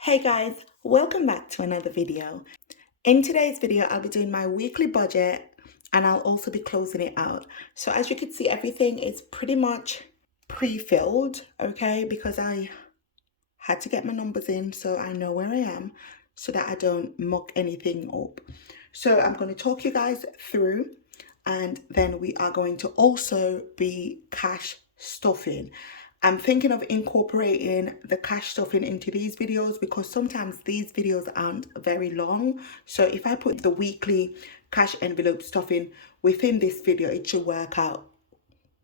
Hey guys, welcome back to another video. In today's video, I'll be doing my weekly budget and I'll also be closing it out. So as you can see, everything is pretty much pre-filled, okay? Because I had to get my numbers in so I know where I am so that I don't muck anything up. So I'm going to talk you guys through and then we are going to also be cash stuffing. I'm thinking of incorporating the cash stuffing into these videos because sometimes these videos aren't very long. So if I put the weekly cash envelope stuffing within this video, it should work out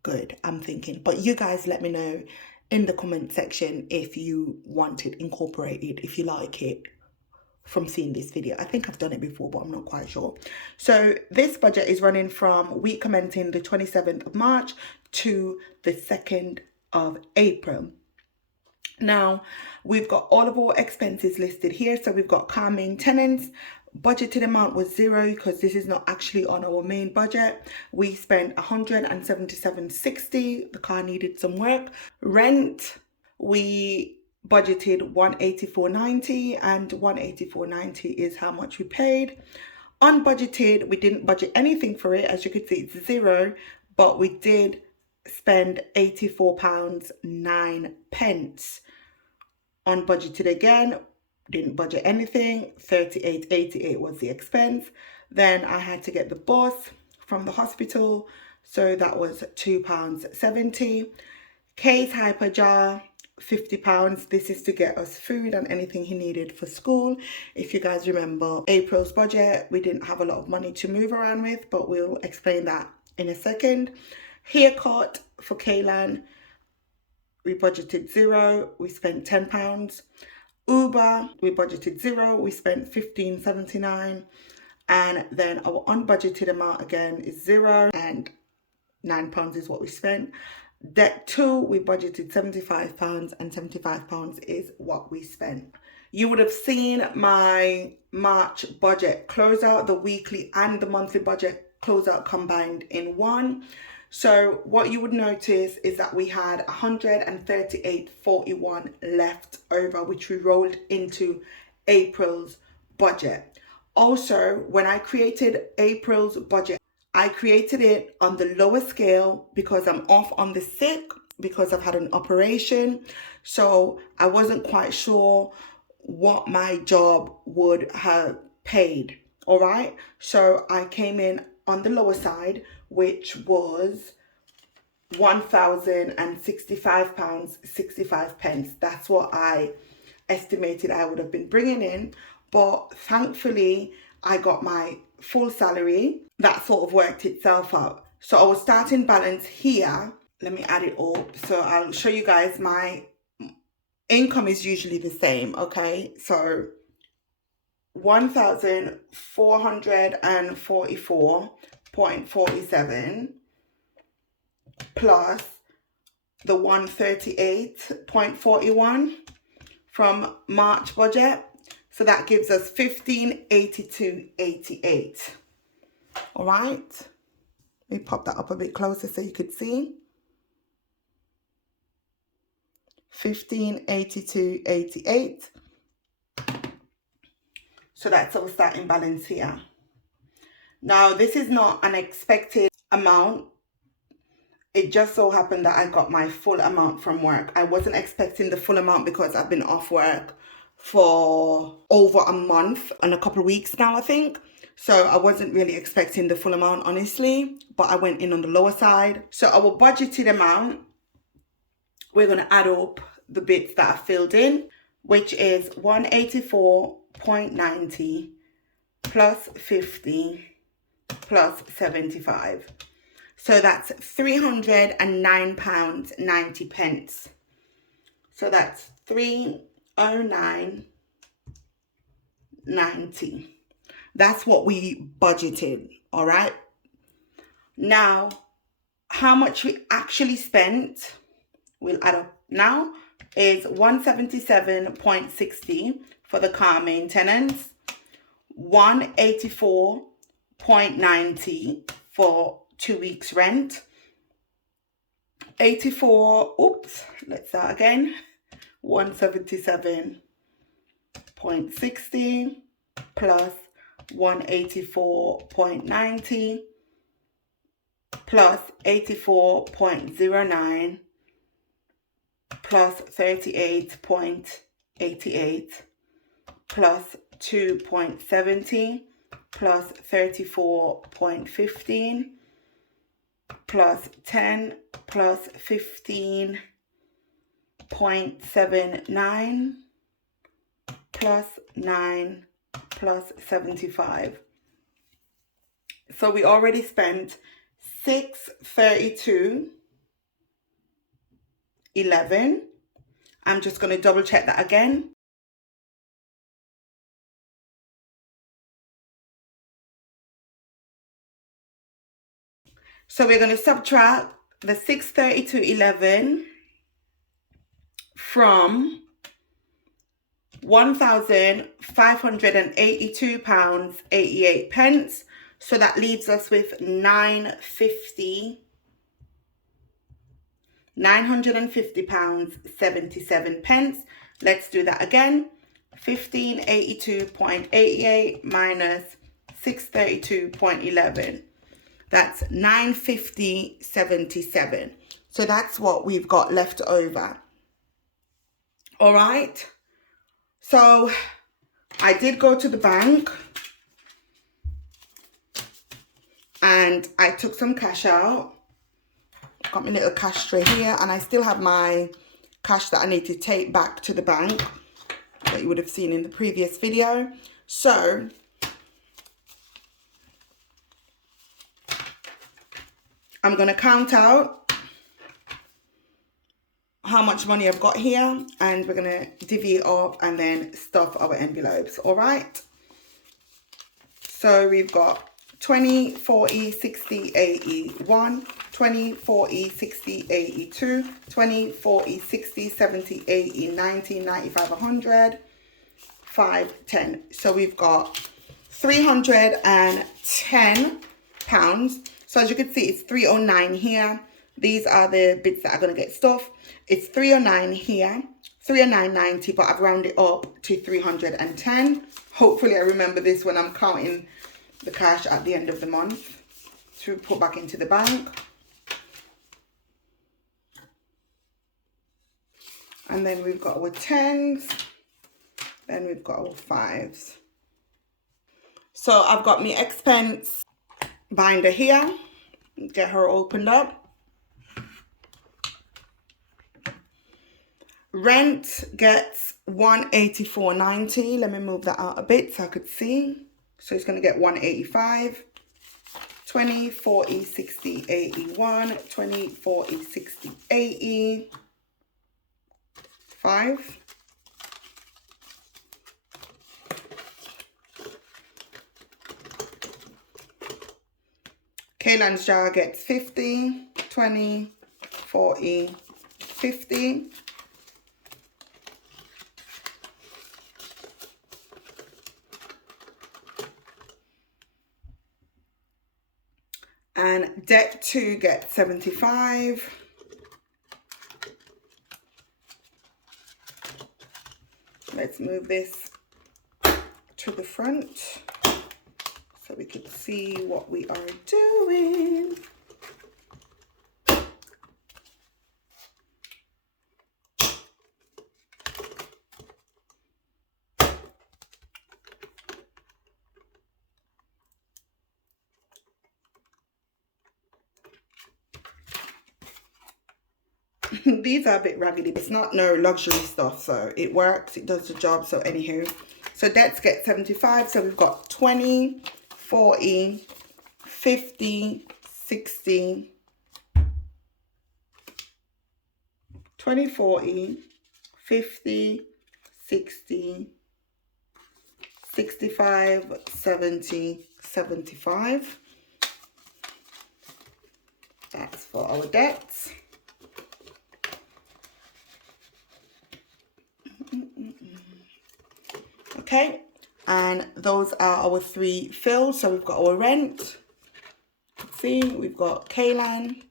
good, I'm thinking. But you guys let me know in the comment section if you want it incorporated, if you like it from seeing this video. I think I've done it before, but I'm not quite sure. So this budget is running from week commencing the 27th of March to the 2nd of April. Now, we've got all of our expenses listed here. So we've got car maintenance. Budgeted amount was $0 because this is not actually on our main budget. We spent $177.60. The car needed some work. Rent, we budgeted $184.90 and $184.90 is how much we paid. Unbudgeted, we didn't budget anything for it. As you can see, it's $0, but we did spend £84.09. Unbudgeted again, didn't budget anything. $38.88 was the expense. Then I had to get the bus from the hospital, so that was £2.70. Kay's hyper jar, £50. This is to get us food and anything he needed for school. If you guys remember April's budget, we didn't have a lot of money to move around with, but we'll explain that in a second. Haircut for Kaylan, we budgeted $0. We spent £10. Uber, we budgeted $0. We spent $15.79. And then our unbudgeted amount again is $0 and £9 is what we spent. Debt 2, we budgeted £75 and £75 is what we spent. You would have seen my March budget closeout, the weekly and the monthly budget closeout combined in one. So what you would notice is that we had $138.41 left over, which we rolled into April's budget. Also, when I created April's budget, I created it on the lower scale because I'm off on the sick because I've had an operation. So I wasn't quite sure what my job would have paid. All right. So I came in on the lower side, which was £1,065.65. That's what I estimated I would have been bringing in. But thankfully, I got my full salary. That sort of worked itself out. So our starting balance here, let me add it up. So I'll show you guys my income is usually the same, okay? So 1,444.47 plus the 138.41 from March budget. So that gives us 1582.88. All right. Let me pop that up a bit closer so you could see. 1582.88. So that's our starting balance here. Now, this is not an expected amount. It just so happened that I got my full amount from work. I wasn't expecting the full amount because I've been off work for over a month and a couple of weeks now, I think. So I wasn't really expecting the full amount, honestly, but I went in on the lower side. So our budgeted amount, we're going to add up the bits that are filled in, which is 184.90 plus 50 plus 75. So that's £309.90. So that's £309.90. That's what we budgeted, all right? Now, how much we actually spent, we'll add up now, is $177.60 for the car maintenance, $184.90 for 2 weeks rent, 84, oops, let's start again, 177 184.60 plus 184.90 plus 84.09 plus 38.88 plus 2.70 plus 34.15 plus 10 plus 15.79 plus 9 plus 75. So we already spent 632.11. I'm just going to double check that again. So we're going to subtract the 632.11 from £1,582.88. So that leaves us with £950.77. Let's do that again. 1582.88 minus 632.11. That's 950.77. So that's what we've got left over. All right. So I did go to the bank and I took some cash out. Got my little cash tray here, and I still have my cash that I need to take back to the bank that you would have seen in the previous video. So I'm going to count out how much money I've got here, and we're going to divvy it up and then stuff our envelopes. All right. So we've got 20, 40, 60, 80, 1, 20, 40, 60, 80, 2, 20, 40, 60, 70, 80, 90, 95, 100, 5, 10. So we've got £310. So as you can see, it's 309 here. These are the bits that are going to get stuffed. It's 309 here, 309.90, but I've rounded up to 310. Hopefully I remember this when I'm counting the cash at the end of the month to put back into the bank. And then we've got our 10s, then we've got our 5s. So I've got my expense binder here. Get her opened up. Rent gets £184.90. Let me move that out a bit so I could see. So it's going to get 185. 20, 40, 60, 81. 20, 40, 60, 80. 5. Kaylan's jar gets 50. 20, 40, 50. And deck 2 gets 75. Let's move this to the front so we can see what we are doing. These are a bit raggedy. It's not no luxury stuff, so it works. It does the job. So anywho, so debts get 75. So we've got 20, 40, 50, 60, 20, 40, 50, 60, 65, 70, 75. That's for our debts. Okay, and those are our 3 fills. So we've got our rent, see, we've got Kaylan,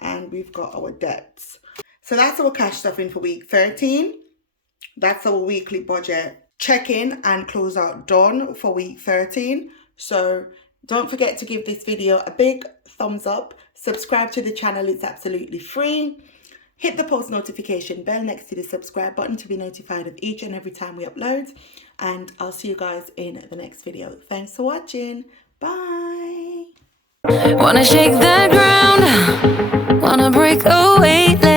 and we've got our debts. So that's our cash stuffing for week 13. That's our weekly budget. check-in and closeout done for week 13. So don't forget to give this video a big thumbs up. Subscribe to the channel, it's absolutely free. Hit the post notification bell next to the subscribe button to be notified of each and every time we upload. And I'll see you guys in the next video. Thanks for watching. Bye. Wanna shake the ground, wanna break away.